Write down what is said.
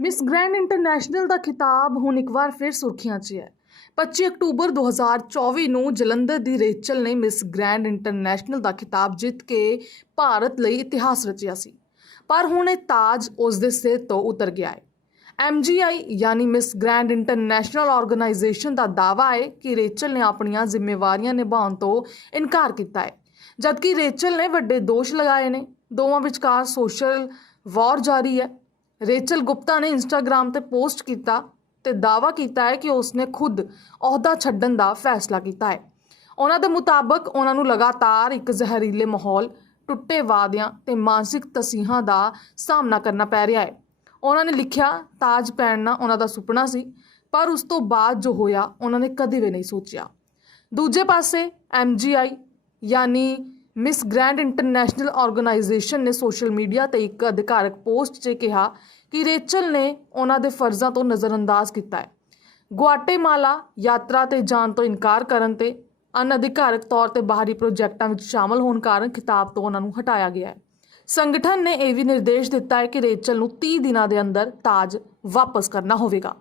Miss Grand International ਦਾ ਖਿਤਾਬ ਹੁਣ ਇੱਕ ਵਾਰ ਫਿਰ ਸੁਰਖੀਆਂ 'ਚ ਹੈ 25 ਅਕਤੂਬਰ 2024 ਨੂੰ ਜਲੰਧਰ ਦੀ ਰੇਚਲ ਨੇ ਮਿਸ ਗ੍ਰੈਂਡ ਇੰਟਰਨੈਸ਼ਨਲ ਦਾ ਖਿਤਾਬ ਜਿੱਤ ਕੇ ਭਾਰਤ ਲਈ ਇਤਿਹਾਸ ਰਚਿਆ ਸੀ। ਪਰ ਹੁਣ ਇਹ ਤਾਜ ਉਸ ਦੇ ਸਿਰ ਤੋਂ ਉਤਰ ਗਿਆ ਹੈ। MGI ਯਾਨੀ ਮਿਸ ਗ੍ਰੈਂਡ ਇੰਟਰਨੈਸ਼ਨਲ ਆਰਗੇਨਾਈਜੇਸ਼ਨ ਦਾ ਦਾਅਵਾ ਹੈ ਕਿ ਰੇਚਲ ਨੇ ਆਪਣੀਆਂ ਜ਼ਿੰਮੇਵਾਰੀਆਂ ਨਿਭਾਉਣ ਤੋਂ ਇਨਕਾਰ ਕੀਤਾ ਹੈ। ਜਦਕਿ ਰੇਚਲ ਨੇ ਵੱਡੇ ਦੋਸ਼ ਲਗਾਏ ਨੇ, ਦੋਵਾਂ ਵਿਚਕਾਰ ਸੋਸ਼ਲ ਵਾਰ ਜਾਰੀ ਹੈ। ਰੇਚਲ ਗੁਪਤਾ ਨੇ ਇੰਸਟਾਗ੍ਰam ਤੇ ਪੋਸਟ ਕੀਤਾ ਤੇ ਦਾਅਵਾ ਕੀਤਾ ਹੈ ਕਿ ਉਸਨੇ ਖੁਦ ਅਹੁਦਾ ਛੱਡਣ ਦਾ ਫੈਸਲਾ ਕੀਤਾ ਹੈ। ਉਹਨਾਂ ਦੇ ਮੁਤਾਬਕ ਉਹਨਾਂ ਨੂੰ ਲਗਾਤਾਰ ਇੱਕ ਜ਼ਹਿਰੀਲੇ ਮਾਹੌਲ, ਟੁੱਟੇ ਵਾਅਦਿਆਂ ਤੇ ਮਾਨਸਿਕ ਤਸੀਹਾਂ ਦਾ ਸਾਹਮਣਾ ਕਰਨਾ ਪੈ ਰਿਹਾ ਹੈ। ਉਹਨਾਂ ਨੇ ਲਿਖਿਆ, ਤਾਜ ਪਹਿਨਣਾ ਉਹਨਾਂ ਦਾ ਸੁਪਨਾ ਸੀ, ਪਰ ਉਸ ਤੋਂ ਬਾਅਦ ਜੋ ਹੋਇਆ, ਉਹਨਾਂ ਨੇ ਕਦੇ ਵੀ ਨਹੀਂ ਸੋਚਿਆ। ਦੂਜੇ ਪਾਸੇ MGI ਯਾਨੀ ਮਿਸ ਗ੍ਰੈਂਡ ਇੰਟਰਨੈਸ਼ਨਲ ਆਰਗੇਨਾਈਜੇਸ਼ਨ ਨੇ ਸੋਸ਼ਲ ਮੀਡੀਆ ਤੇ ਇੱਕ ਅਧਿਕਾਰਕ ਪੋਸਟ 'ਚ ਕਿਹਾ ਕਿ ਰੇਚਲ ਨੇ ਉਹਨਾਂ ਦੇ ਫਰਜ਼ਾਂ ਤੋਂ ਨਜ਼ਰਅੰਦਾਜ਼ ਕੀਤਾ ਹੈ। ਗੁਆਟੇਮਾਲਾ ਯਾਤਰਾ ਤੇ ਜਾਣ ਤੋਂ ਇਨਕਾਰ ਕਰਨ ਤੇ ਅਨਅਧਿਕਾਰਕ ਤੌਰ ਤੇ ਬਾਹਰੀ ਪ੍ਰੋਜੈਕਟਾਂ ਵਿੱਚ ਸ਼ਾਮਲ ਹੋਣ ਕਾਰਨ ਖਿਤਾਬ ਤੋਂ ਉਹਨਾਂ ਨੂੰ ਹਟਾਇਆ ਗਿਆ ਹੈ। ਸੰਗਠਨ ਨੇ ਇਹ ਵੀ ਨਿਰਦੇਸ਼ ਦਿੱਤਾ ਹੈ ਕਿ ਰੇਚਲ ਨੂੰ 30 ਦਿਨਾਂ ਦੇ ਅੰਦਰ ਤਾਜ ਵਾਪਸ ਕਰਨਾ ਹੋਵੇਗਾ।